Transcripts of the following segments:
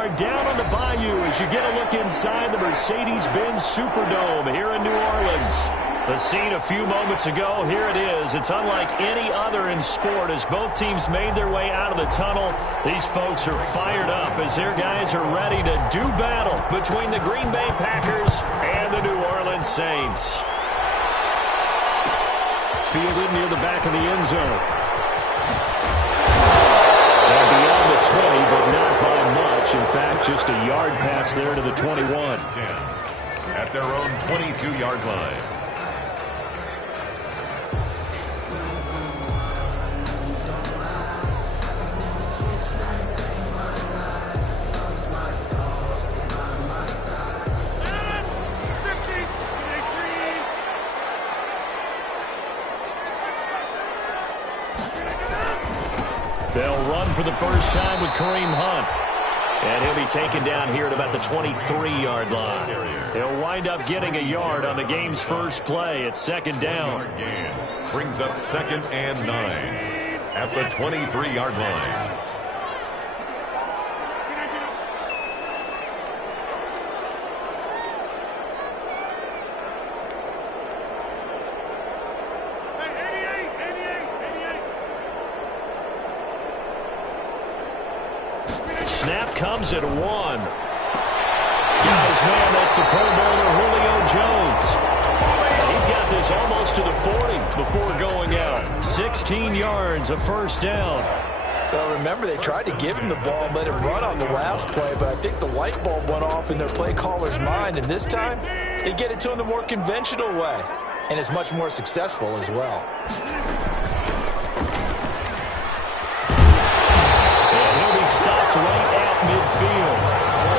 are down on the bayou as you get a look inside the Mercedes-Benz Superdome here in New Orleans. The scene a few moments ago, here it is. It's unlike any other in sport as both teams made their way out of the tunnel. These folks are fired up as their guys are ready to do battle between the Green Bay Packers and the New Orleans Saints. Fielded near the back of the end zone. And beyond the 20, but not by much. In fact, just a yard pass there to the 21. 10 at their own 22-yard line. They'll run for the first time with Kareem Hunt. And he'll be taken down here at about the 23-yard line. He'll wind up getting a yard on the game's first play at second down. Brings up 2nd and 9 at the 23-yard line. Snap comes at 1. Guys, man, that's the Pro Bowler Julio Jones. And he's got this almost to the 40 before going out. 16 yards, a first down. Well, remember, they tried to give him the ball and let him run on the last play, but I think the light bulb went off in their play caller's mind, and this time they get it to him the more conventional way, and it's much more successful as well. Stopped right at midfield.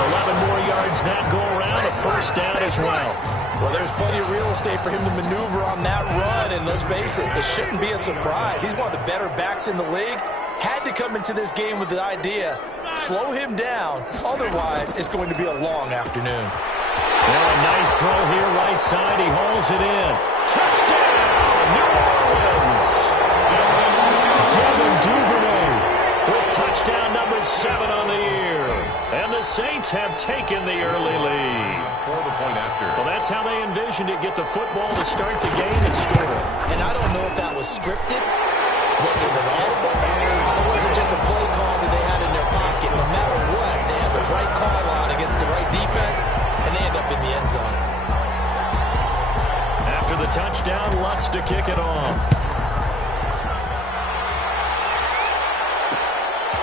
11 more yards that go around, a first down as well. Well, there's plenty of real estate for him to maneuver on that run, and let's face it, it shouldn't be a surprise. He's one of the better backs in the league. Had to come into this game with the idea, slow him down, otherwise it's going to be a long afternoon. Well, a nice throw here right side. He hauls it in. Touchdown, New Orleans! Devin Duvernay with touchdown number 7 on the year. And the Saints have taken the early lead. For the point after. Well, that's how they envisioned it. Get the football to start the game and score. And I don't know if that was scripted. Was it an audible? Or was it just a play call that they had in their pocket? No matter what, they have the right call on against the right defense, and they end up in the end zone. After the touchdown, Lutz to kick it off.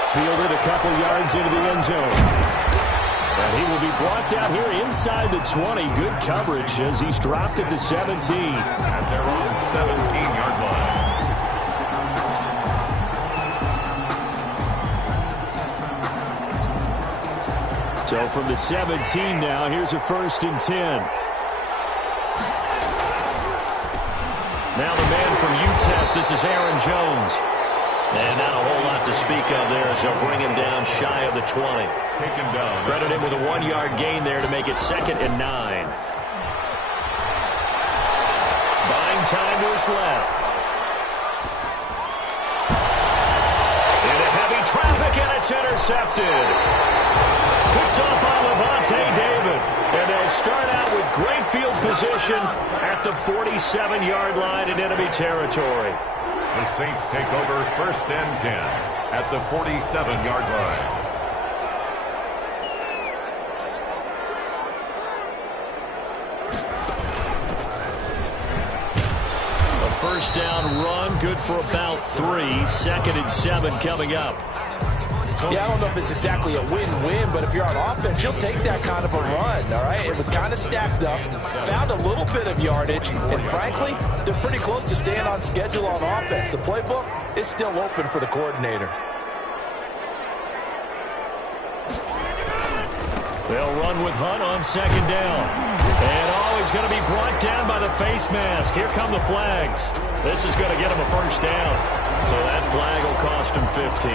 Fielded a couple yards into the end zone. And he will be brought down here inside the 20. Good coverage as he's dropped at the 17. At their own 17-yard line. So from the 17 now, here's a 1st and 10. Now the man from UTEP, this is Aaron Jones. And not a whole lot to speak of there as they'll bring him down shy of the 20. Take him down. Credit him with a 1-yard gain there to make it 2nd and 9. Buying time to his left. Into heavy traffic, and it's intercepted. Picked up by Levante David. And they'll start out with great field position at the 47-yard line in enemy territory. The Saints take over 1st and 10 at the 47-yard line. A first down run, good for about 3. 2nd and 7 coming up. Yeah, I don't know if it's exactly a win-win, but if you're on offense, you'll take that kind of a run, all right? It was kind of stacked up, found a little bit of yardage, and frankly, they're pretty close to staying on schedule on offense. The playbook is still open for the coordinator. They'll run with Hunt on 2nd down. And he's going to be brought down by the face mask. Here come the flags. This is going to get him a first down. So that flag will cost him 15.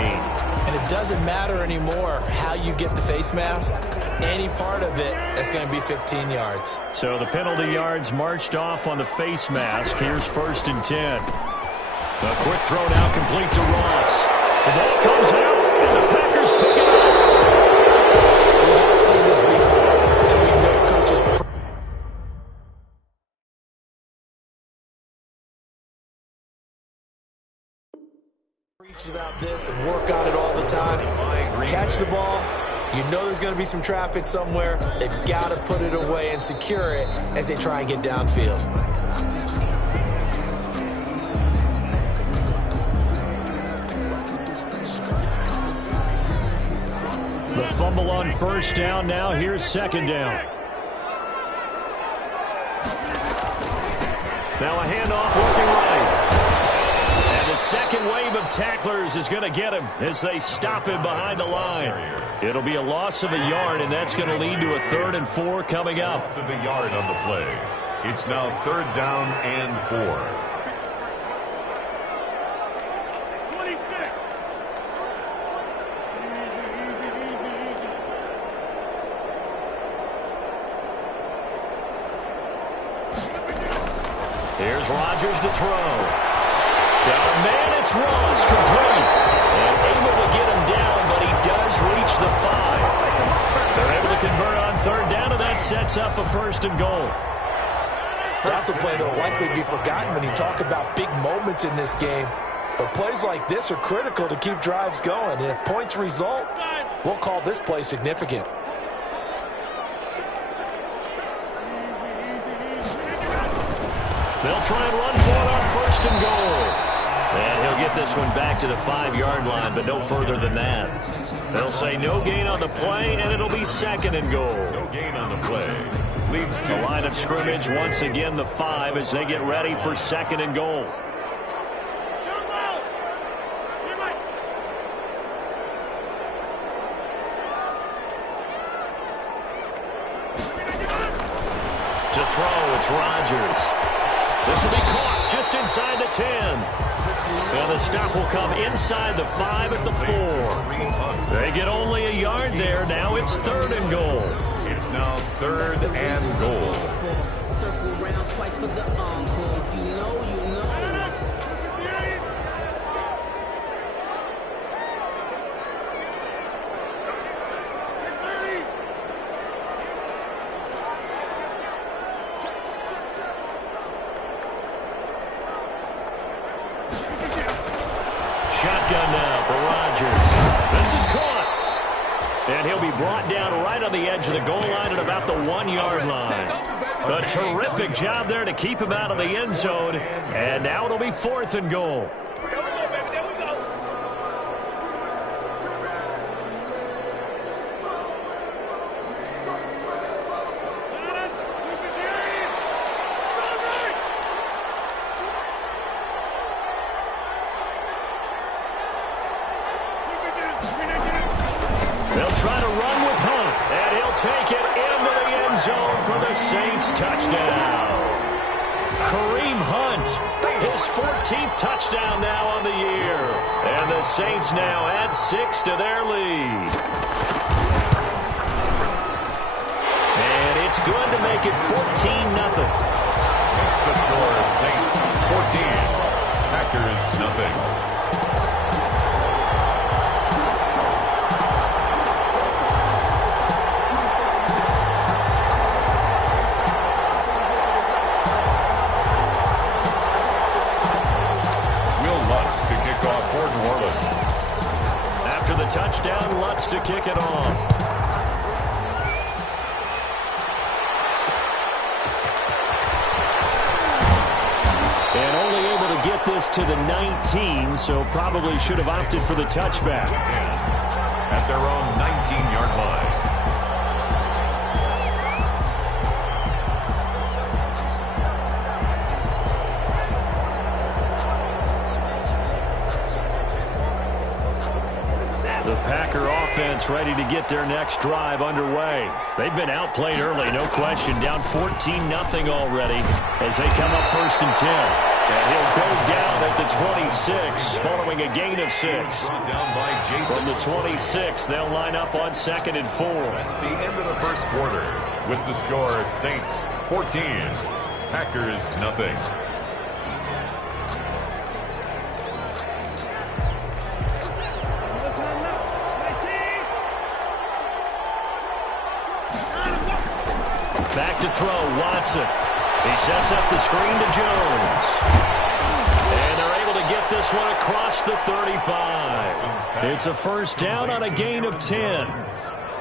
And it doesn't matter anymore how you get the face mask. Any part of it, that's going to be 15 yards. So the penalty yards marched off on the face mask. Here's 1st and 10. A quick throw now complete to Ross. The ball comes out, and the Packers pick it up. Preach about this and work on it all the time. Catch the ball. You know there's going to be some traffic somewhere. They've got to put it away and secure it as they try and get downfield. The fumble on first down now. Here's second down. Now a handoff working right. And the second wave of tacklers is going to get him as they stop him behind the line. It'll be a loss of a yard, and that's going to lead to a 3rd and 4 coming up. Loss of a yard on the play. It's now 3rd down and 4. Here's Rodgers to throw. Got a man, it's Ross, complete. And able to get him down, but he does reach the 5. They're able to convert on 3rd down, and that sets up a 1st and goal. That's a play that will likely be forgotten when you talk about big moments in this game. But plays like this are critical to keep drives going. And if points result, we'll call this play significant. They'll try and run for it on 1st and goal. And he'll get this one back to the 5-yard line, but no further than that. They'll say no gain on the play, and it'll be 2nd and goal. No gain on the play. Leads to the line of scrimmage once again the 5 as they get ready for 2nd and goal. To throw, it's Rodgers. This will be caught just inside the 10. And the stop will come inside the 5 at the 4. They get only a yard there. Now it's 3rd and goal. It's now 3rd and goal. Circle round twice for the encore. If you know, you know. Shotgun now for Rodgers. This is caught. And he'll be brought down right on the edge of the goal line at about the 1-yard line. A terrific job there to keep him out of the end zone. And now it'll be 4th and goal. They'll try to run with Hunt, and he'll take it into the end zone for the Saints touchdown. Kareem Hunt, his 14th touchdown now on the year. And the Saints now add 6 to their lead. And it's good to make it 14-0. It's the score, Saints 14, Packers nothing. After the touchdown, Lutz to kick it off. And only able to get this to the 19, so probably should have opted for the touchback. At their own 19-yard line. The Packer offense ready to get their next drive underway. They've been outplayed early, no question. Down 14-0 already as they come up 1st and 10. And he'll go down at the 26 following a gain of 6. From the 26, they'll line up on 2nd and 4. That's the end of the 1st quarter with the score Saints 14, Packers nothing. Back to throw, Watson. He sets up the screen to Jones. And they're able to get get this one across the 35. It's a first down on a gain of 10.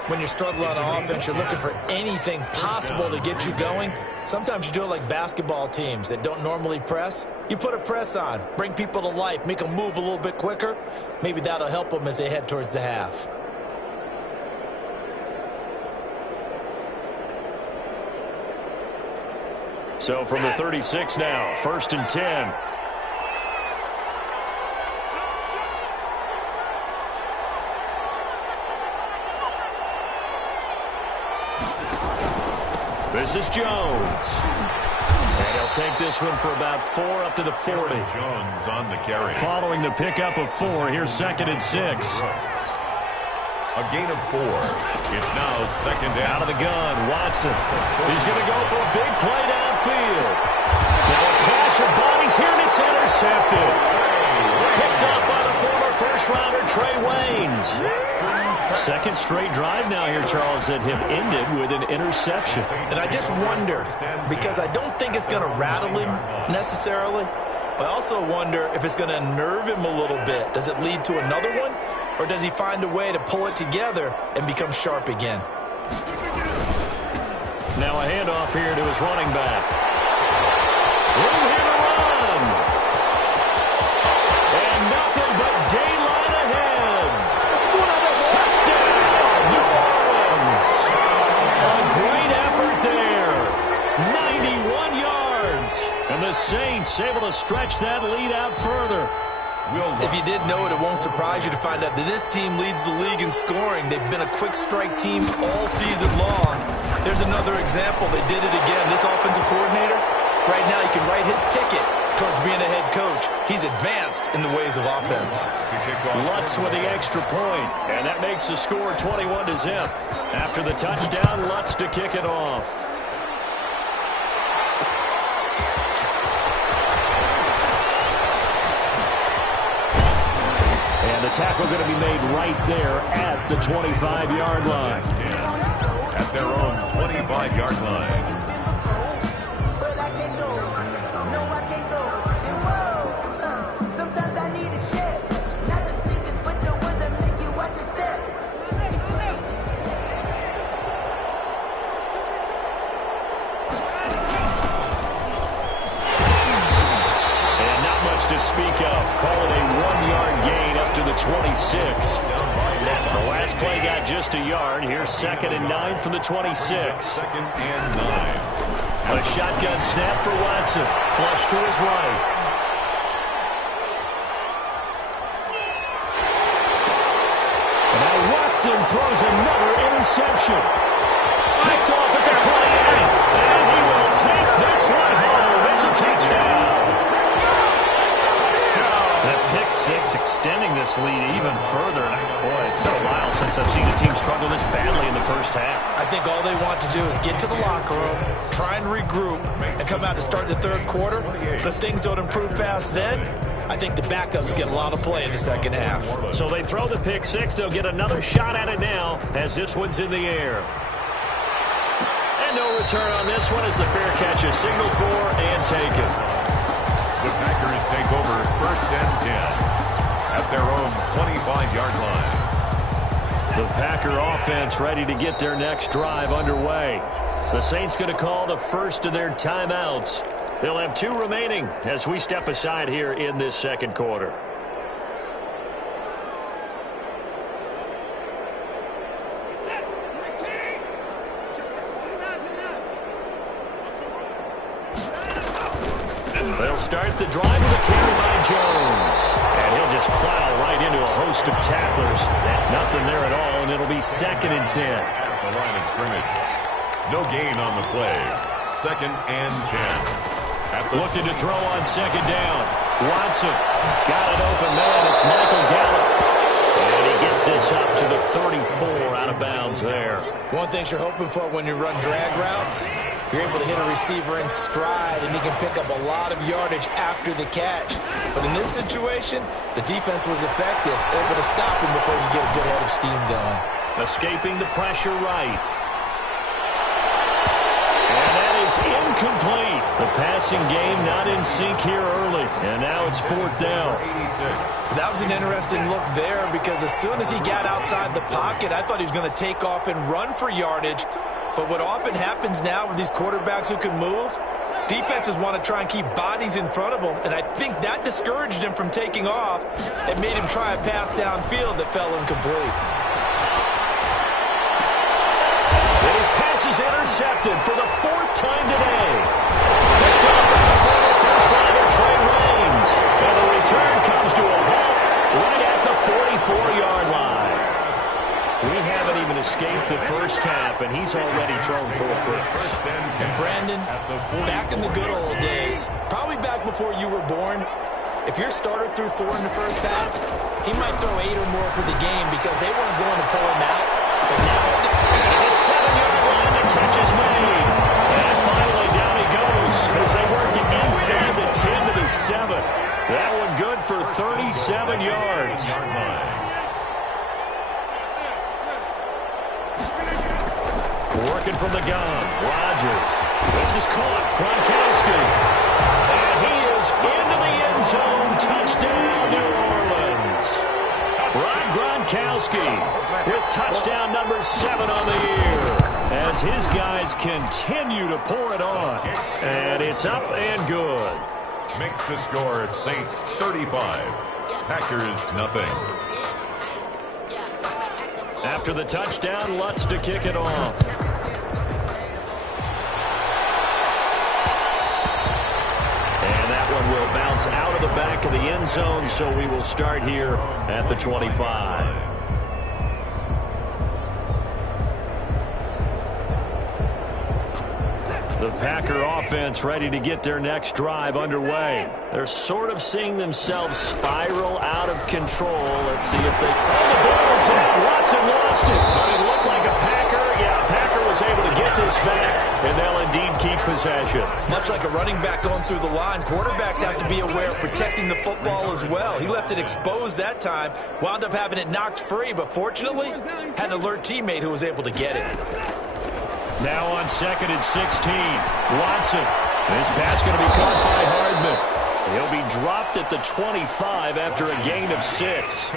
When you're struggling on offense, you're looking for anything possible to get you going. Sometimes you do it like basketball teams that don't normally press. You put a press on, bring people to life, make them move a little bit quicker. Maybe that'll help them as they head towards the half. So from the 36 now, 1st and 10. This is Jones. And he'll take this one for about 4 up to the 40. Jones on the carry. Following the pickup of 4, here's 2nd and 6. A gain of 4. It's now 2nd down. Out of the gun, Watson. He's going to go for a big play downfield. Now a clash of bodies here, and it's intercepted. Picked up by the former first-rounder Trey Waynes. Second straight drive now here, Charles, that have ended with an interception. And I just wonder, because I don't think it's going to rattle him necessarily, but I also wonder if it's going to unnerve him a little bit. Does it lead to another one, or does he find a way to pull it together and become sharp again? Now a handoff here to his running back. Room here to run. And nothing but daylight ahead. Touchdown, New Orleans. A great effort there. 91 yards. And the Saints able to stretch that lead out further. If you didn't know it, it won't surprise you to find out that this team leads the league in scoring. They've been a quick strike team all season long. There's another example. They did it again. This offensive coordinator, right now, you can write his ticket towards being a head coach. He's advanced in the ways of offense. Lutz with the extra point, and that makes the score 21-0. After the touchdown, Lutz to kick it off. And the tackle going to be made right there at the 25-yard line. At their own 25-yard line. To speak of, call it a 1-yard gain up to the 26. The last play got just a yard. Here's 2nd and 9 from the 26. 2nd and 9. A shotgun snap for Watson. Flush to his right. And now Watson throws another interception. Picked off at the 28. And he will take this one home. It's a touchdown. That pick six extending this lead even further. Boy, it's been a while since I've seen a team struggle this badly in the first half. I think all they want to do is get to the locker room, try and regroup, and come out to start the third quarter. But if things don't improve fast then, I think the backups get a lot of play in the second half. So they throw the pick six. They'll get another shot at it now as this one's in the air. And no return on this one as the fair catch is signaled for and taken. The Packers take over 1st and 10 at their own 25-yard line. The Packer offense ready to get their next drive underway. The Saints going to call the first of their timeouts. They'll have 2 remaining as we step aside here in this second quarter. They'll start the drive with a carry by Jones. And he'll just plow right into a host of tacklers. Nothing there at all, and it'll be 2nd and 10. At the line of scrimmage. No gain on the play. 2nd and 10. Looking to throw on 2nd down. Watson got an open man. It's Michael Gallup. And he gets this up to the 34 out of bounds there. One thing you're hoping for when you run drag routes, you're able to hit a receiver in stride, and he can pick up a lot of yardage after the catch. But in this situation, the defense was effective, able to stop him before you get a good head of steam going. Escaping the pressure right. And that is complete. The passing game not in sync here early. And now it's 4th down. 86. That was an interesting look there because as soon as he got outside the pocket, I thought he was going to take off and run for yardage. But what often happens now with these quarterbacks who can move, defenses want to try and keep bodies in front of them, and I think that discouraged him from taking off and made him try a pass downfield that fell incomplete. His pass is intercepted for the 4th time today. Picked up by the former first-rounder Trey Waynes. And the return comes to a halt right at the 44-yard line. We haven't even escaped the first half, and he's already thrown 4 picks. And Brandon, back in the good old days, probably back before you were born, if your starter threw 4 in the first half, he might throw 8 or more for the game because they weren't going to pull him out. But now, the 7-yard line, the catch is made. And finally, down he goes as they work it inside the 10 to the 7. That one good for 37 yards. Working from the gun, Rodgers. This is caught, Gronkowski. And he is into the end zone. Touchdown, New Orleans. Rob Gronkowski with touchdown number 7 on the year as his guys continue to pour it on. And it's up and good. Makes the score Saints 35, Packers nothing. After the touchdown, Lutz to kick it off. And that one will bounce out of the back of the end zone, so we will start here at the 25. The Packer offense ready to get their next drive underway. They're sort of seeing themselves spiral out of control. Let's see if they... Oh, the ball is out. Watson lost it. But it looked like a Packer. Yeah, a Packer was able to get this back, and they'll indeed keep possession. much like a running back going through the line, quarterbacks have to be aware of protecting the football as well. He left it exposed that time, wound up having it knocked free, but fortunately, had an alert teammate who was able to get it. Now on 2nd and 16, Watson. This pass going to be caught by Hardman. He'll be dropped at the 25 after a gain of 6.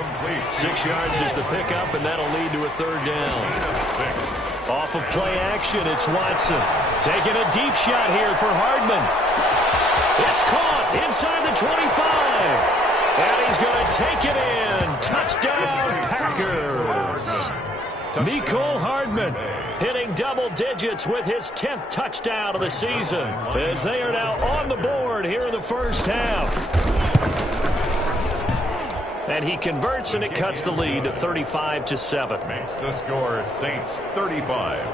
6 yards is the pickup, and that'll lead to a 3rd down. Off of play action, it's Watson. Taking a deep shot here for Hardman. It's caught inside the 25. And he's going to take it in. Touchdown, Packers. Mecole Hardman hitting double digits with his 10th touchdown of the season as they are now on the board here in the first half. And he converts, and it cuts the lead to 35-7. Makes the score Saints 35,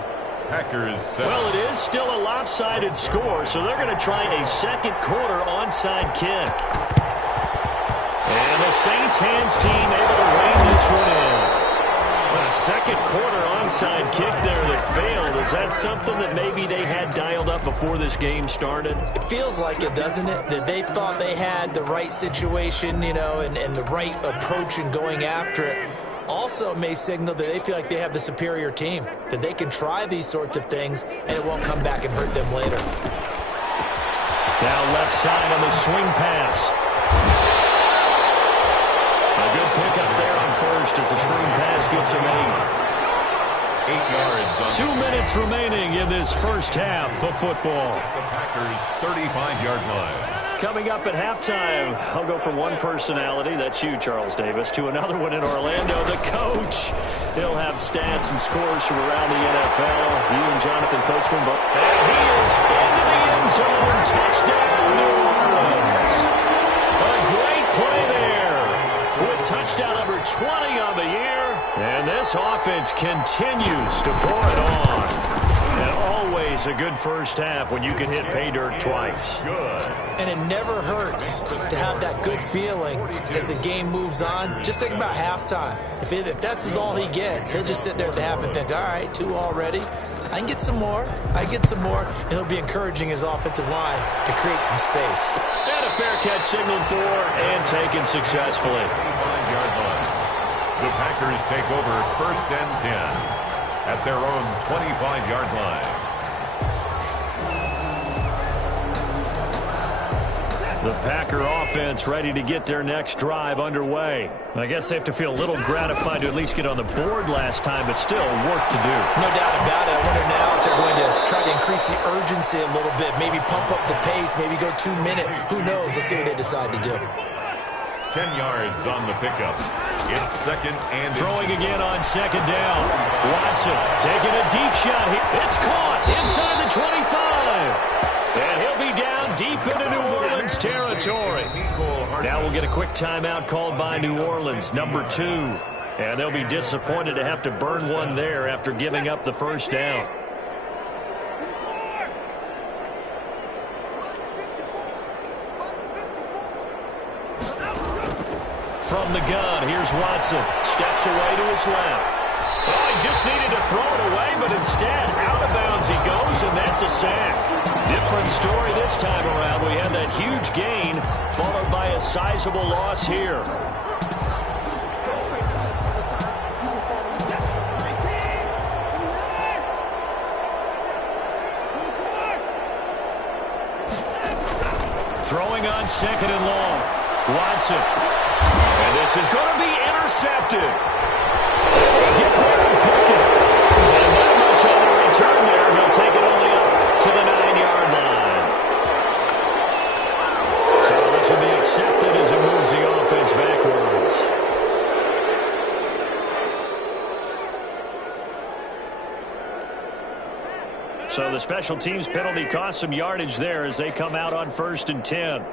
Packers 7. Well, it is still a lopsided score, so they're going to try a second quarter onside kick. And the Saints hands team able to rein this one in. A second quarter onside kick there that failed. Is that something that maybe they had dialed up before this game started? It feels like it, doesn't it? That they thought they had the right situation, you know, and the right approach in going after it. Also may signal that they feel like they have the superior team, that they can try these sorts of things and it won't come back and hurt them later. Now left side on the swing pass. A good pickup there on first as the screen pass gets him 8 yards. 2 minutes remaining in this first half of football. The Packers 35-yard line. Coming up at halftime, I'll go from one personality, that's you, Charles Davis, to another one in Orlando, the coach. He'll have stats and scores from around the NFL. You and Jonathan Coachman, and he is into the end zone. Touchdown, New Orleans. A great play there with touchdown number 20 on the year. And this offense continues to pour it on. And always a good first half when you can hit pay dirt twice. Good. And it never hurts to have that good feeling as the game moves on. Just think about halftime. If that's all he gets, he'll just sit there at the half and think, all right, 2 already. I can get some more. And he'll be encouraging his offensive line to create some space. And a fair catch signaled for and taken successfully. 25-yard line. The Packers take over 1st and 10 at their own 25-yard line. The Packer offense ready to get their next drive underway. I guess they have to feel a little gratified to at least get on the board last time, but still work to do. No doubt about it. I wonder now if they're going to try to increase the urgency a little bit, maybe pump up the pace, maybe go 2 minute. Who knows? Let's see what they decide to do. 10 yards on the pickup. It's second and throwing again on second down. Watson taking a deep shot here. It's caught inside the 25. And he'll be down deep into New Orleans territory. Now we'll get a quick timeout called by New Orleans, number 2. And they'll be disappointed to have to burn one there after giving up the first down. From the gun, here's Watson. Steps away to his left. Oh, he just needed to throw it away, but instead, out of bounds he goes, and that's a sack. Different story this time around. We had that huge gain, followed by a sizable loss here. Throwing on second and long. Watson. And this is going to be intercepted. Get there and pick it. And not much on the return there. He'll take it only up to the 9-yard line. So this will be accepted as it moves the offense backwards. So the special teams penalty cost some yardage there as they come out on 1st and 10.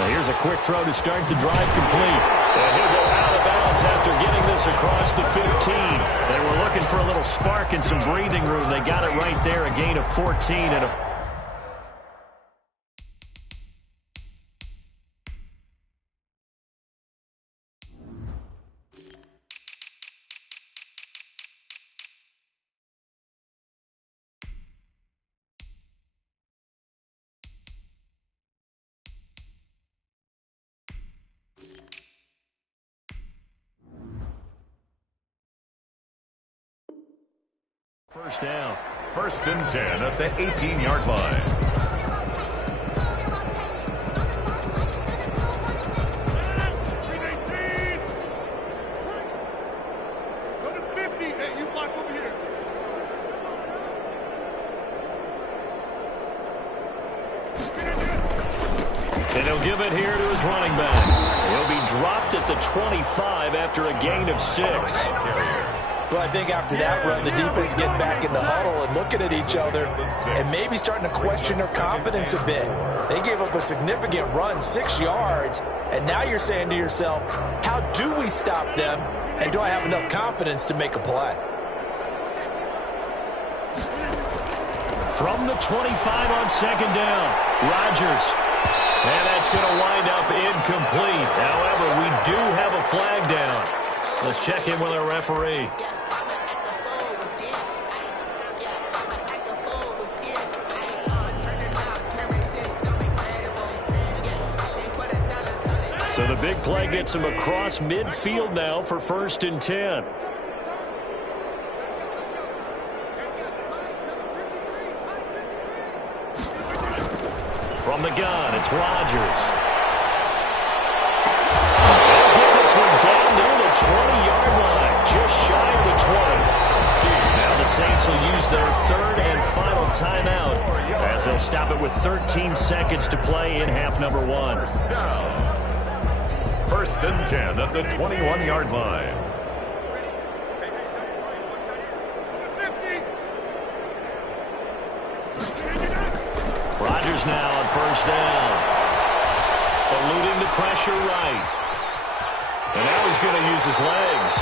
Now here's a quick throw to start the drive complete. And he'll go out of bounds after getting this across the 15. They were looking for a little spark and some breathing room. They got it right there, a gain of 14 and a... First down. 1st and 10 at the 18-yard line. Go to 50. Hey, you block over here. And he'll give it here to his running back. He'll be dropped at the 25 after a gain of 6. Well, I think after that run, the defense getting back in the huddle and looking at each other and maybe starting to question their confidence a bit. They gave up a significant run, 6 yards, and now you're saying to yourself, how do we stop them, and do I have enough confidence to make a play? From the 25 on second down, Rodgers. And that's going to wind up incomplete. However, we do have a flag down. Let's check in with our referee. So the big play gets him across midfield now for 1st and 10. From the gun, it's Rodgers. Get this one down near the 20-yard line, just shy of the 20. Now the Saints will use their 3rd and final timeout as they'll stop it with 13 seconds to play in half number 1. 1st and 10 at the 21-yard line. Rodgers now on 1st down. Eluding the pressure right. And now he's going to use his legs.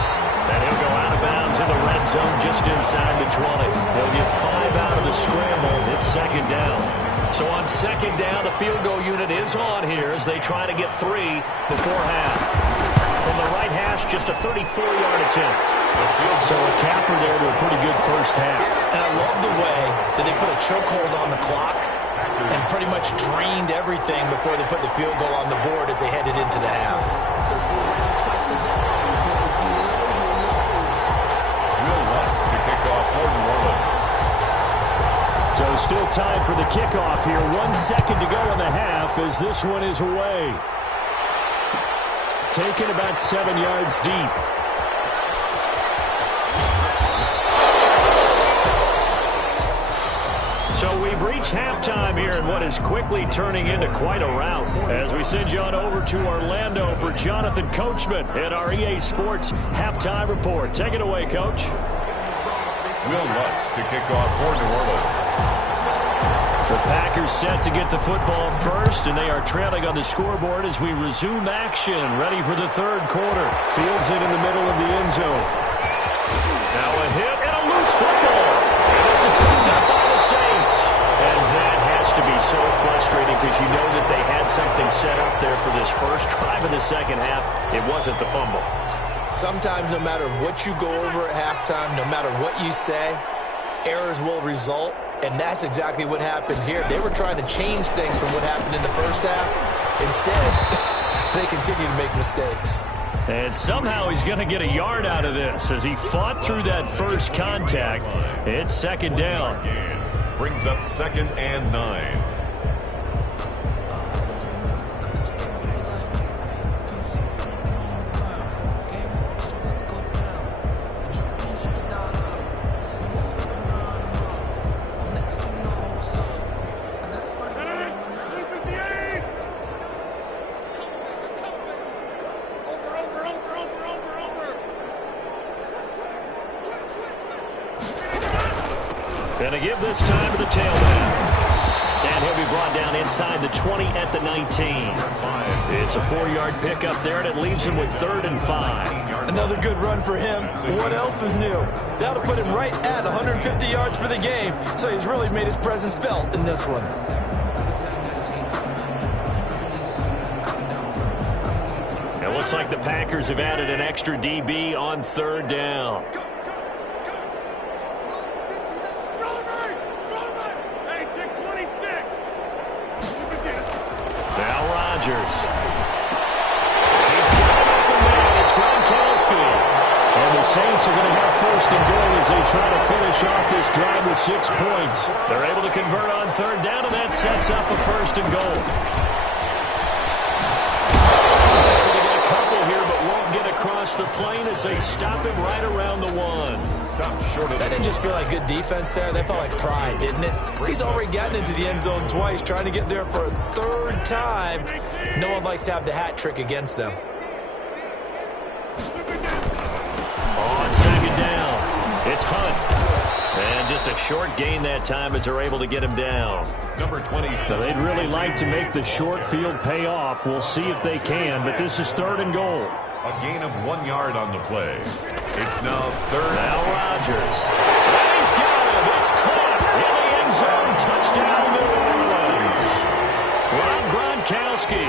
And he'll go out of bounds in the red zone just inside the 20. They'll get 5 out of the scramble. It's 2nd down. So on 2nd down, the field goal unit is on here as they try to get 3 before half. From the right hash, just a 34-yard attempt. So a capper there to a pretty good first half. And I love the way that they put a chokehold on the clock and pretty much drained everything before they put the field goal on the board as they headed into the half. Will Lutz to kick off for New Orleans. To So still time for the kickoff here. 1 second to go in the half as this one is away. Taken about 7 yards deep. So we've reached halftime here in what is quickly turning into quite a rout as we send you on over to Orlando for Jonathan Coachman in our EA Sports Halftime Report. Take it away, Coach. Will Lutz to kick off for New Orleans. The Packers set to get the football first, and they are trailing on the scoreboard as we resume action, ready for the third quarter. Fields it in the middle of the end zone. Now a hit and a loose football. And this is picked up by the Saints. And that has to be so frustrating because you know that they had something set up there for this first drive of the second half. It wasn't the fumble. Sometimes no matter what you go over at halftime, no matter what you say, errors will result. And that's exactly what happened here. They were trying to change things from what happened in the first half. Instead, they continue to make mistakes. And somehow he's going to get a yard out of this as he fought through that first contact. It's second down. Brings up 2nd and 9. And to give this time to the tailback. And he'll be brought down inside the 20 at the 19. It's a 4-yard pickup there, and it leaves him with 3rd and 5. Another good run for him. What else is new? That'll put him right at 150 yards for the game, so he's really made his presence felt in this one. It looks like the Packers have added an extra DB on 3rd down. He's got an open man. It's Gronkowski. And the Saints are going to have 1st and goal as they try to finish off this drive with 6 points. They're able to convert on 3rd down, and that sets up a 1st and goal. They get a couple here, but won't get across the plane as they stop him right around the 1. That didn't just feel like good defense there. That felt like pride, didn't it? He's already gotten into the end zone twice, trying to get there for a 3rd time. No one likes to have the hat trick against them. On 2nd down, it's Hunt. And just a short gain that time as they're able to get him down. Number 20. So they'd really like to make the short field pay off. We'll see if they can, but this is 3rd and goal. A gain of 1 yard on the play. It's now 3rd. Now Rodgers. And he's got him. It's caught in the end zone. Touchdown, New Orleans. Rob Gronkowski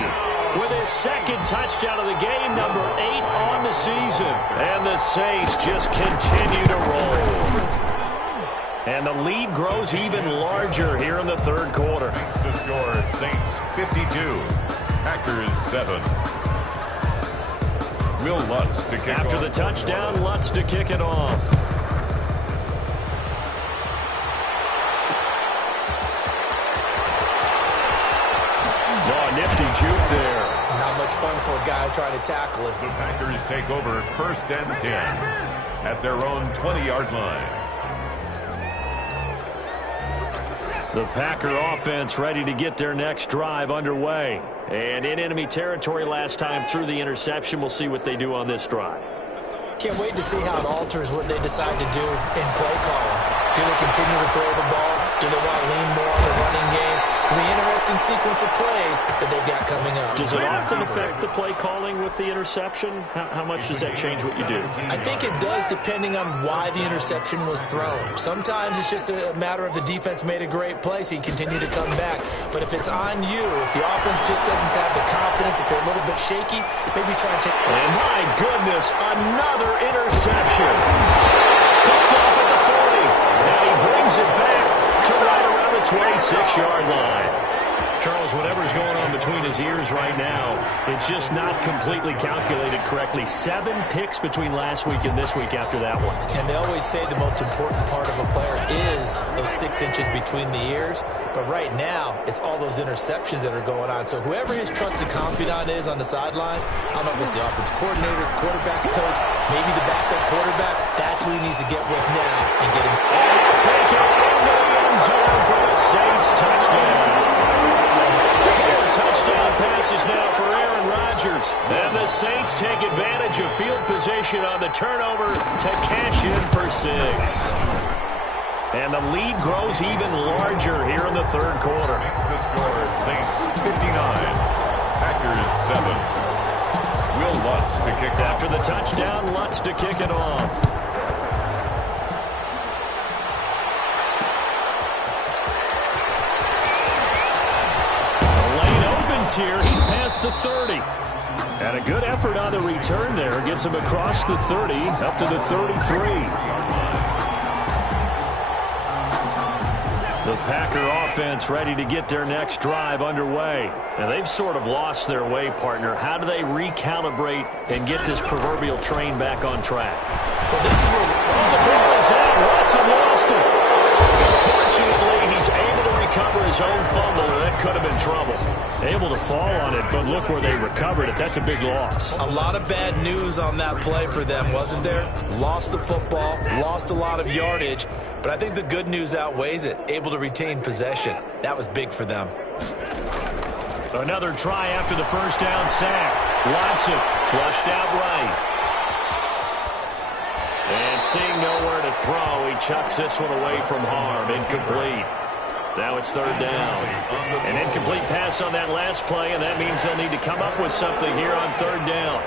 with his 2nd touchdown of the game, number 8 on the season. And the Saints just continue to roll. And the lead grows even larger here in the 3rd quarter. Makes the score Saints 52, Packers 7. Will Lutz to kick After off. the touchdown, Lutz to kick it off. Oh, nifty juke there. Not much fun for a guy trying to tackle him. The Packers take over 1st and 10 at their own 20-yard line. The Packer offense ready to get their next drive underway. And in enemy territory last time through the interception. We'll see what they do on this drive. Can't wait to see how it alters what they decide to do in play calling. Do they continue to throw the ball? Do they want to lean more on the running game? It'll be an interesting sequence of plays that they've got coming up. Does it often affect the play calling with the interception? How much does that change what you do? I think it does depending on why the interception was thrown. Sometimes it's just a matter of the defense made a great play, so you continue to come back. But if it's on you, if the offense just doesn't have the confidence, if they're a little bit shaky, maybe try and take... And my goodness, another interception. Picked off at the 40. And he brings it back to right around the 26-yard line. Charles, whatever's going on between his ears right now, it's just not completely calculated correctly. 7 picks between last week and this week after that one. And they always say the most important part of a player is those 6 inches between the ears. But right now, it's all those interceptions that are going on. So whoever his trusted confidant is on the sidelines, I don't know if it's the offensive coordinator, the quarterback's coach, maybe the backup quarterback, that's who he needs to get with now and get him. And take it into the end zone for the Saints touchdown. 4 touchdown passes now for Aaron Rodgers. And the Saints take advantage of field position on the turnover to cash in for 6. And the lead grows even larger here in the third quarter. Makes the score Saints 59, Packers 7. Will Lutz to kick off. After the touchdown, Lutz to kick it off. Here, he's past the 30. And a good effort on the return there. Gets him across the 30, up to the 33. The Packer offense ready to get their next drive underway. And they've sort of lost their way, partner. How do they recalibrate and get this proverbial train back on track? Well, this is where the ball is out. Watson lost it. Unfortunately, he's able to recover his own fumble, and that could have been trouble. Able to fall on it, but look where they recovered it. That's a big loss. A lot of bad news on that play for them, wasn't there? Lost the football, lost a lot of yardage, but I think the good news outweighs it. Able to retain possession. That was big for them. Another try after the first down sack. Watson flushed out right. And seeing nowhere to throw, he chucks this one away from harm. Incomplete. Now it's third down. An incomplete pass on that last play, and that means they'll need to come up with something here on third down.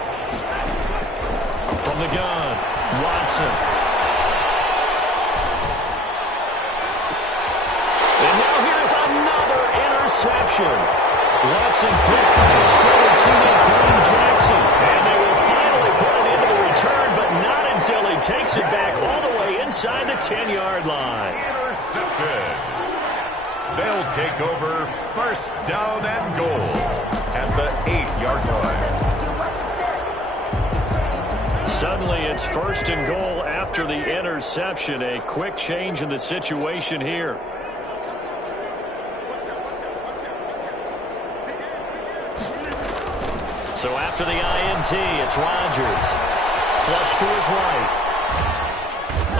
From the gun, Watson. And now here's another interception. Watson picked by his forward teammate, Kareem Jackson. And they will finally put it into the return, but not until he takes it back all the way inside the 10-yard line. Intercepted. They'll take over first down and goal at the 8-yard line. Suddenly it's first and goal after the interception. A quick change in the situation here. So after the INT, it's Rodgers. Flush to his right.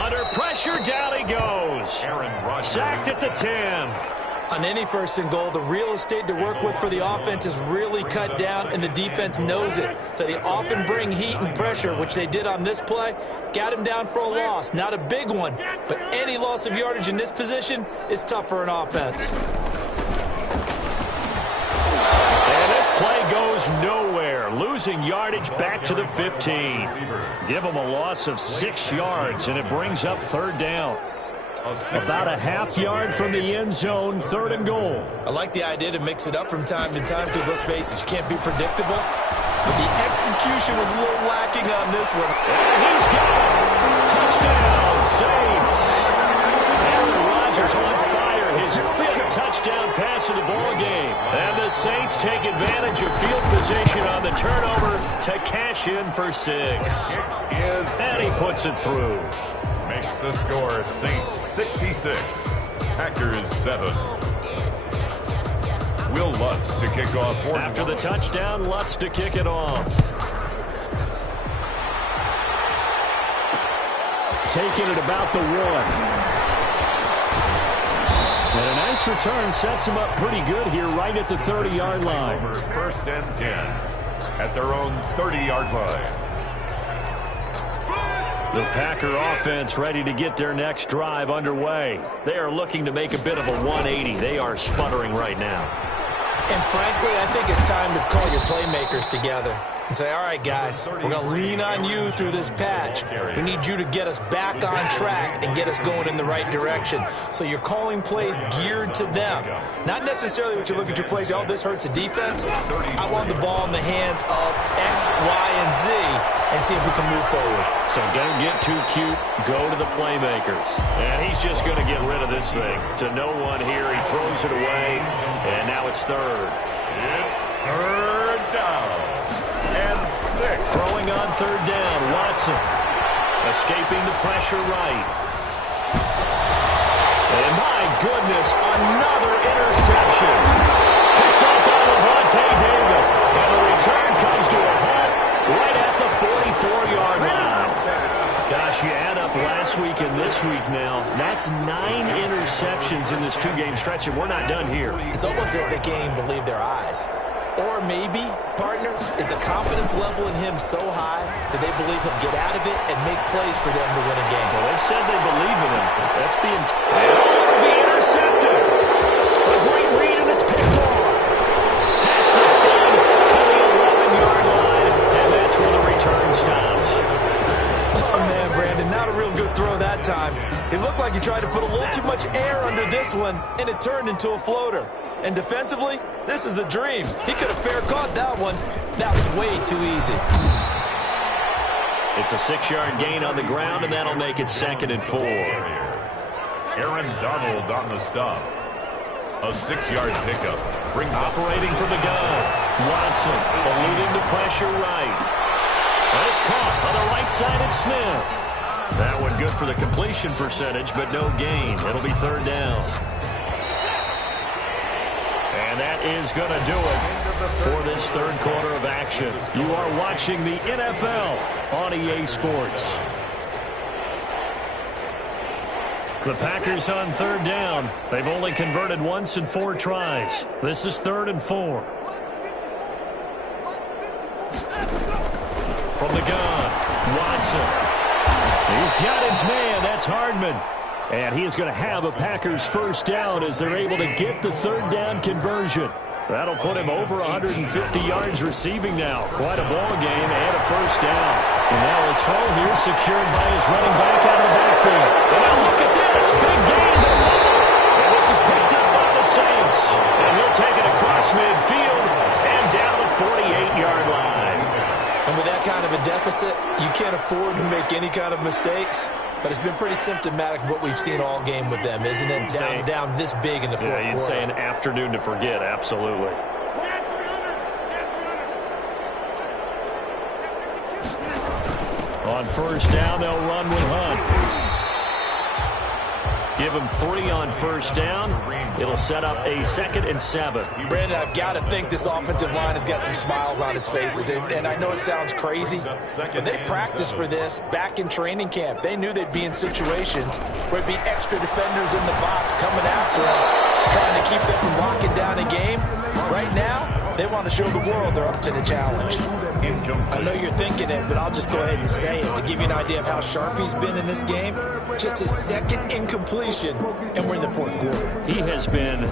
Under pressure, down he goes. Aaron Rodgers. Sacked at the 10. On any first and goal, the real estate to work with for the offense is really cut down, and the defense knows it. So they often bring heat and pressure, which they did on this play. Got him down for a loss. Not a big one, but any loss of yardage in this position is tough for an offense. And this play goes nowhere. Losing yardage back to the 15. Give them a loss of 6 yards, and it brings up third down. About a half yard from the end zone, third and goal. I like the idea to mix it up from time to time because, let's face it, you can't be predictable. But the execution was a little lacking on this one. And he's got it. Touchdown, Saints. Aaron Rodgers on fire. His 5th touchdown pass of the ball game. And the Saints take advantage of field position on the turnover to cash in for 6. And he puts it through. Makes the score Saints 66, Packers 7. Will Lutz to kick off. After the touchdown, Lutz to kick it off. Taking it about the 1. And a nice return sets him up pretty good here right at the 30-yard line. Over first and 10 at their own 30-yard line. The Packer offense ready to get their next drive underway. They are looking to make a bit of a 180. They are sputtering right now. And frankly, I think it's time to call your playmakers together and say, all right, guys, we're going to lean on you through this patch. We need you to get us back on track and get us going in the right direction. So you're calling plays geared to them. Not necessarily what you look at your plays, oh, this hurts the defense. I want the ball in the hands of X, Y, and Z and see if we can move forward. So don't get too cute. Go to the playmakers. And he's just going to get rid of this thing. To no one here. He throws it away. And now it's third. It's third down and 6. Throwing on third down, Watson. Escaping the pressure right. And my goodness, another interception. Picked up by Levante David. And the return comes to a halt right at the 44-yard line. Gosh, you add up last week and this week now. That's 9 interceptions in this 2-game stretch, and we're not done here. It's almost as if they can't even believe their eyes. Or maybe, partner, is the confidence level in him so high that they believe he'll get out of it and make plays for them to win a game. Well, they've said they believe in him. That's being it'll be intercepted. A great read, and it's picked off. Past the 10 to the 11-yard line, and that's where the return stops. Oh, man, Brandon, not a real good throw that time. It looked like he tried to put a little too much air under this one, and it turned into a floater. And defensively, this is a dream. He could have fair caught that one. That was way too easy. It's a 6-yard gain on the ground, and that'll make it 2nd and 4. Aaron Donald on the stop. A 6-yard pickup. Brings Operating from the gun. Watson eluding the pressure right. And it's caught on the right side at Smith. That one good for the completion percentage, but no gain. It'll be third down. And that is going to do it for this third quarter of action. You are watching the NFL on EA Sports. The Packers on third down. They've only converted once in 4 tries. This is 3rd and 4. From the gun, Watson. He's got his man. That's Hardman. And he is going to have a Packers first down as they're able to get the third down conversion. That'll put him over 150 yards receiving now. Quite a ball game and a first down. And now a throw here secured by his running back out of the backfield. And now look at this. Big gain. And this is picked up by the Saints. And he'll take it across midfield and down the 48-yard line. And with that kind of a deficit, you can't afford to make any kind of mistakes. But it's been pretty symptomatic of what we've seen all game with them, isn't it? Down this big in the fourth quarter. You'd say an afternoon to forget, absolutely. On first down, they'll run with Hunt. Give him 3 on first down. It'll set up a 2nd and 7. Brandon, I've got to think this offensive line has got some smiles on its faces. And I know it sounds crazy, but they practiced for this back in training camp. They knew they'd be in situations where it'd be extra defenders in the box coming after them, trying to keep them from locking down a game. Right now, they want to show the world they're up to the challenge. I know you're thinking it, but I'll just go ahead and say it. To give you an idea of how sharp he's been in this game, just his 2nd incompletion, and we're in the 4th quarter. He has been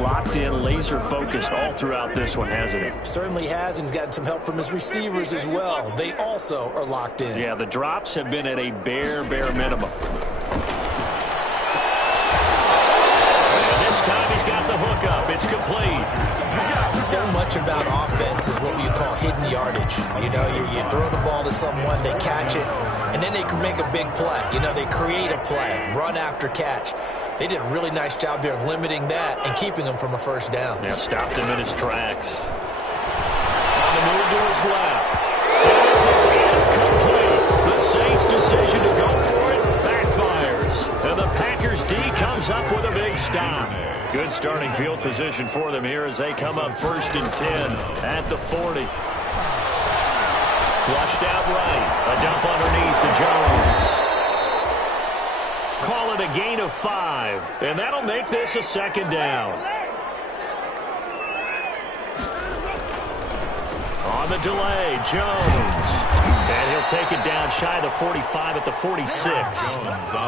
locked in, laser-focused all throughout this one, hasn't he? Certainly has, and he's gotten some help from his receivers as well. They also are locked in. Yeah, the drops have been at a bare minimum. And this time he's got the hook up. It's complete. So much about offense is what we call hidden yardage. You know, you throw the ball to someone, they catch it, and then they can make a big play. You know, they create a play, run after catch. They did a really nice job there of limiting that and keeping him from a first down. Yeah, stopped him in his tracks. On the move to his left. This is incomplete. The Saints' decision to go for it backfires. And the Packers D comes up with a big stop. Good starting field position for them here as they come up 1st and 10 at the 40. Flushed out right. A dump underneath to Jones. Call it a gain of 5. And that'll make this a 2nd down. On the delay, Jones. And he'll take it down shy of the 45 at the 46.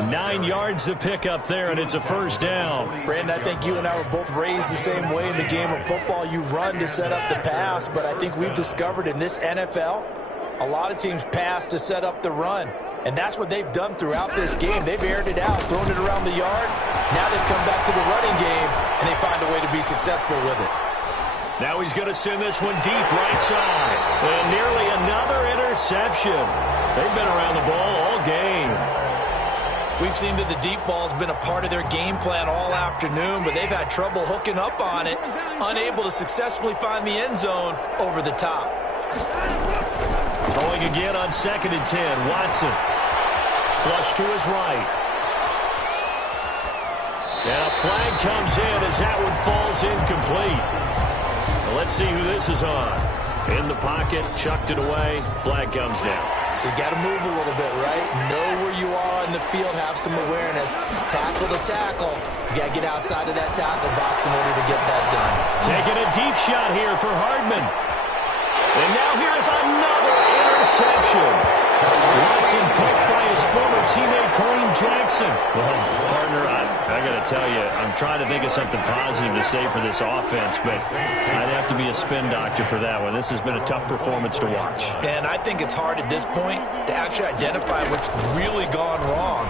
9 yards to pick up there, and it's a first down. Brandon, I think you and I were both raised the same way in the game of football. You run to set up the pass, but I think we've discovered in this NFL, a lot of teams pass to set up the run. And that's what they've done throughout this game. They've aired it out, thrown it around the yard. Now they've come back to the running game, and they find a way to be successful with it. Now he's going to send this one deep right side. And nearly another interception. They've been around the ball all game. We've seen that the deep ball's been a part of their game plan all afternoon, but they've had trouble hooking up on it, unable to successfully find the end zone over the top. Throwing again on 2nd and 10. Watson. Flush to his right. And a flag comes in as that one falls incomplete. Well, let's see who this is on. In the pocket, chucked it away. Flag comes down. So you got to move a little bit, right? Know where you are on the field, have some awareness. Tackle to tackle. You got to get outside of that tackle box in order to get that done. Taking a deep shot here for Hardman. And now here is another interception. Watson picked by his former teammate Kareem Jackson. Well, partner, I got to tell you, I'm trying to think of something positive to say for this offense, but I'd have to be a spin doctor for that one. This has been a tough performance to watch. And I think it's hard at this point to actually identify what's really gone wrong.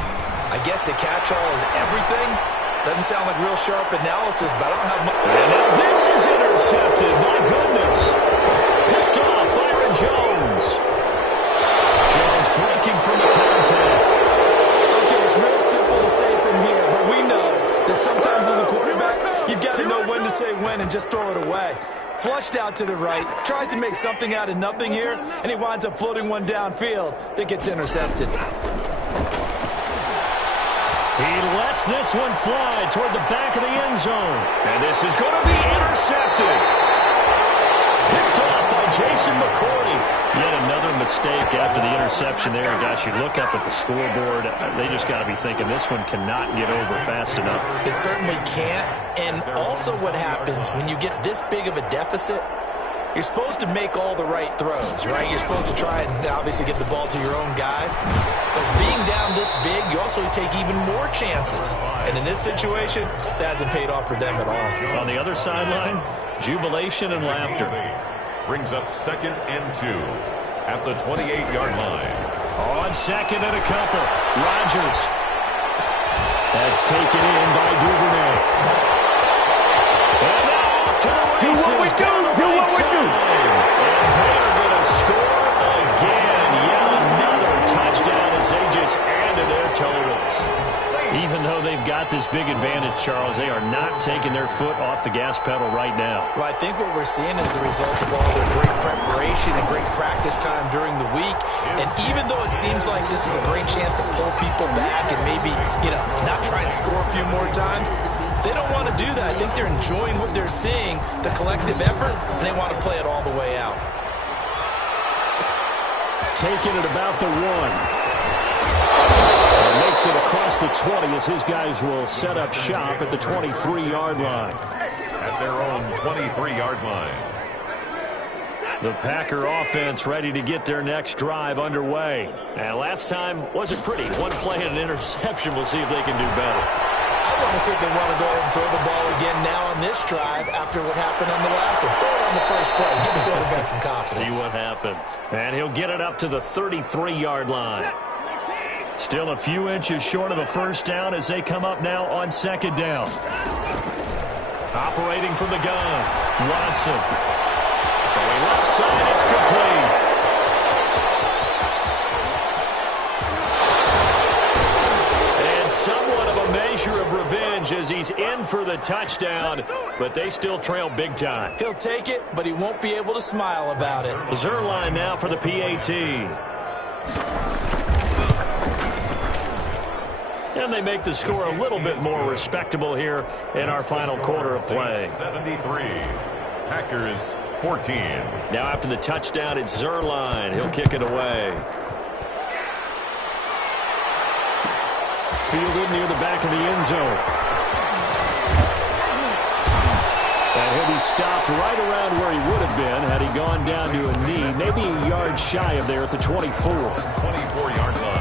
I guess the catch-all is everything. Doesn't sound like real sharp analysis, but I don't have much. And now this is intercepted. My goodness. Picked off Byron Jones. Jones breaking from the contact. Okay, it's real simple to say from here, but we know that sometimes as a quarterback, you've got to know when to say when and just throw it away. Flushed out to the right, tries to make something out of nothing here, and he winds up floating one downfield that gets intercepted. He lets this one fly toward the back of the end zone. And this is going to be intercepted. Picked off by Jason McCourty. Yet another mistake after the interception there. Gosh, you look up at the scoreboard. They just got to be thinking this one cannot get over fast enough. It certainly can't. And also what happens when you get this big of a deficit, you're supposed to make all the right throws, right? You're supposed to try and obviously get the ball to your own guys. But being down this big, you also take even more chances. And in this situation, that hasn't paid off for them at all. On the other sideline, jubilation and laughter. Brings up 2nd and 2 at the 28-yard line. On 2nd and a couple. Rodgers. That's taken in by Duvernay. And now off to the races. Do what we do. Do what we do. And they are going to score again. Yet another touchdown as they just added their totals. Even though they've got this big advantage, Charles, they are not taking their foot off the gas pedal right now. Well, I think what we're seeing is the result of all their great preparation and great practice time during the week. And even though it seems like this is a great chance to pull people back and maybe, not try and score a few more times, they don't want to do that. I think they're enjoying what they're seeing, the collective effort, and they want to play it all the way out. Taking it about the 1. Makes it across the 20 as his guys will set up shop at the 23-yard line. At their own 23-yard line. The Packer offense ready to get their next drive underway. And last time wasn't pretty. One play and an interception. We'll see if they can do better. I want to see if they want to go ahead and throw the ball again now on this drive after what happened on the last one. Throw it on the first play. Give the quarterback some confidence. See what happens. And he'll get it up to the 33-yard line. Still a few inches short of a first down as they come up now on 2nd down. Operating from the gun, Watson. Throwing left side, it's complete. And somewhat of a measure of revenge as he's in for the touchdown, but they still trail big time. He'll take it, but he won't be able to smile about it. Zerline now for the PAT. And they make the score a little bit more respectable here in our final quarter of play. 73. Packers 14. Now after the touchdown, it's Zerline. He'll kick it away. Fielded near the back of the end zone. And he'll be stopped right around where he would have been had he gone down to a knee, maybe a yard shy of there at the 24. 24-yard line.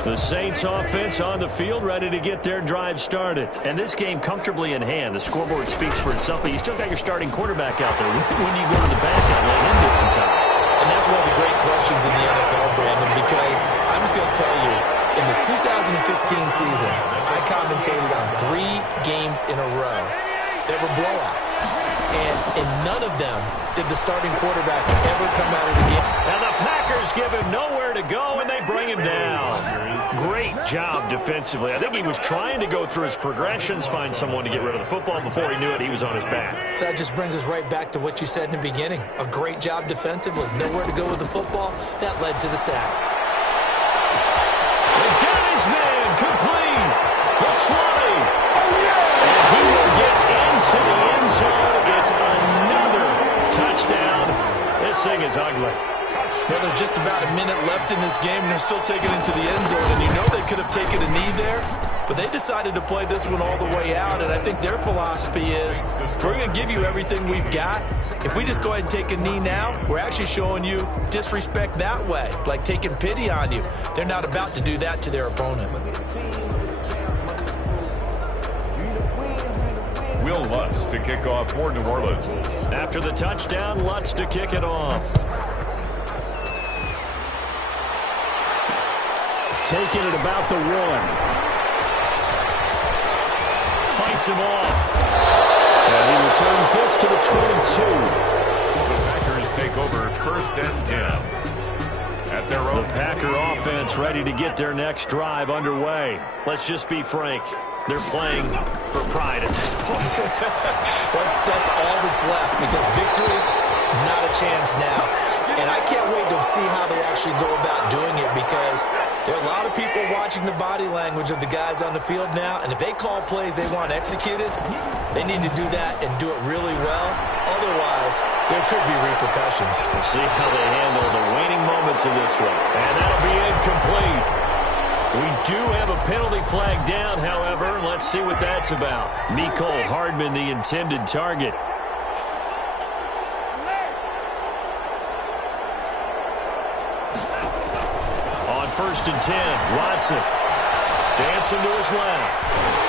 The Saints offense on the field, ready to get their drive started. And this game comfortably in hand. The scoreboard speaks for itself, but you still got your starting quarterback out there. When do you go to the back and let him get some time? And that's one of the great questions in the NFL, Brandon, because I'm just going to tell you, in the 2015 season, I commentated on 3 games in a row that were blowouts. And in none of them did the starting quarterback ever come out of the game. And the Packers give him nowhere to go, and they bring him down. Great job defensively. I think he was trying to go through his progressions, find someone to get rid of the football. Before he knew it, he was on his back. So that just brings us right back to what you said in the beginning. A great job defensively. Nowhere to go with the football. That led to the sack. They got his man complete. The 20. And he will get into the end zone. It's another touchdown. This thing is ugly. Well, there's just about a minute left in this game, and they're still taking it into the end zone. And you know they could have taken a knee there, but they decided to play this one all the way out. And I think their philosophy is, we're going to give you everything we've got. If we just go ahead and take a knee now, we're actually showing you disrespect that way, like taking pity on you. They're not about to do that to their opponent. Will Lutz to kick off for New Orleans. After the touchdown, Lutz to kick it off. Taking it about the 1. Fights him off. And he returns this to the 22. The Packers take over 1st and 10. At their own. The Packer offense ready to get their next drive underway. Let's just be frank. They're playing for pride at this point. That's all that's left, because victory, not a chance now. And I can't wait to see how they actually go about doing it, because there are a lot of people watching the body language of the guys on the field now, and if they call plays they want executed, they need to do that and do it really well. Otherwise, there could be repercussions. We'll see how they handle the waning moments of this one. And that'll be incomplete. We do have a penalty flag down, however. Let's see what that's about. Mecole Hardman, the intended target. On 1st and 10, Watson dancing to his left.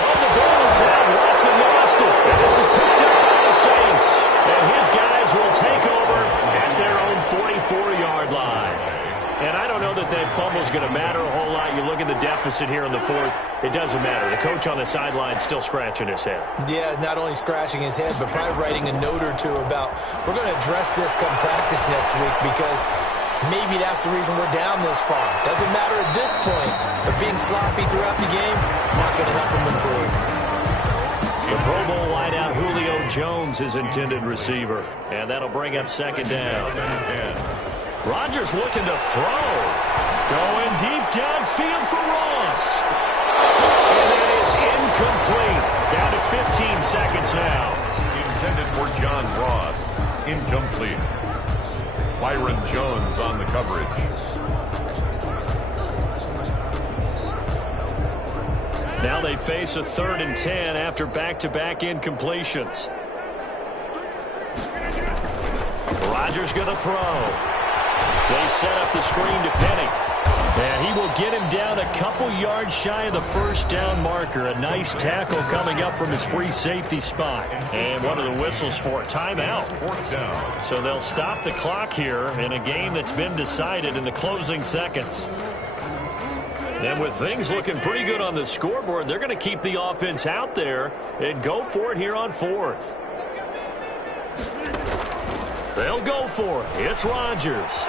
Oh, the ball is out. Watson lost it. And this is picked up by the Saints. And his guys will take over at their own 44-yard line. And I don't know that fumble is going to matter a whole lot. You look at the deficit here in the 4th, it doesn't matter. The coach on the sideline is still scratching his head. Yeah, not only scratching his head, but probably writing a note or two about, we're going to address this come practice next week, because maybe that's the reason we're down this far. Doesn't matter at this point, but being sloppy throughout the game, not going to help him improve. The Pro Bowl wideout Julio Jones is intended receiver, and that'll bring up 2nd down. Rodgers looking to throw. Going deep downfield for Ross. And that is incomplete. Down to 15 seconds now. Intended for John Ross. Incomplete. Byron Jones on the coverage. Now they face a 3rd and 10 after back-to-back incompletions. Rodgers going to throw. They set up the screen to Penny. And he will get him down a couple yards shy of the 1st down marker. A nice tackle coming up from his free safety spot. And one of the whistles for a timeout. 4th down. So they'll stop the clock here in a game that's been decided in the closing seconds. And with things looking pretty good on the scoreboard, they're going to keep the offense out there and go for it here on 4th. They'll go for it. It's Rodgers.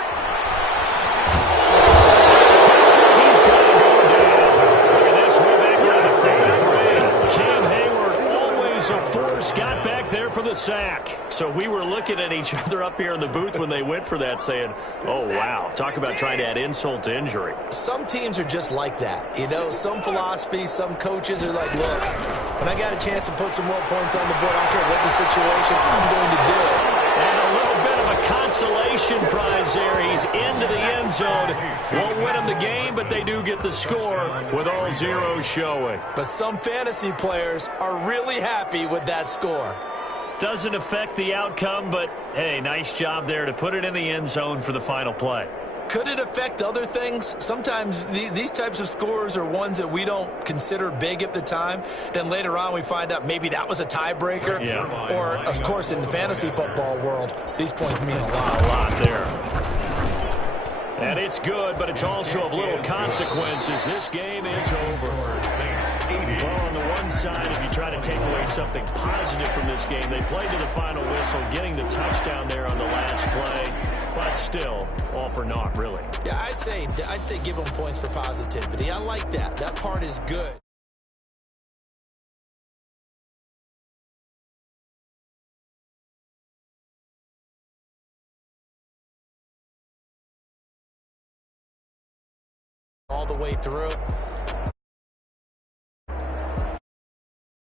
He's got to go down. Look at this. Way back into the 43. Cam Hayward, always a force, got back there for the sack. So we were looking at each other up here in the booth when they went for that, saying, oh, wow, talk about trying to add insult to injury. Some teams are just like that. You know, some philosophies, some coaches are like, look, when I got a chance to put some more points on the board, I don't care what the situation, I'm going to do it. And a little bit of a consolation prize there. He's into the end zone. Won't win him the game, but they do get the score with all zeros showing. But some fantasy players are really happy with that score. Doesn't affect the outcome, but, hey, nice job there to put it in the end zone for the final play. Could it affect other things? Sometimes these types of scores are ones that we don't consider big at the time. Then later on we find out maybe that was a tiebreaker. Yeah. Or, of course, in the fantasy football world, these points mean a lot. A lot there. And it's good, but it's also of little consequences. This game is over. Well, on the one side, if you try to take away something positive from this game, they played to the final whistle, getting the touchdown there on the last play, but still, all for naught, really. Yeah, I'd say give them points for positivity. I like that. That part is good. All the way through.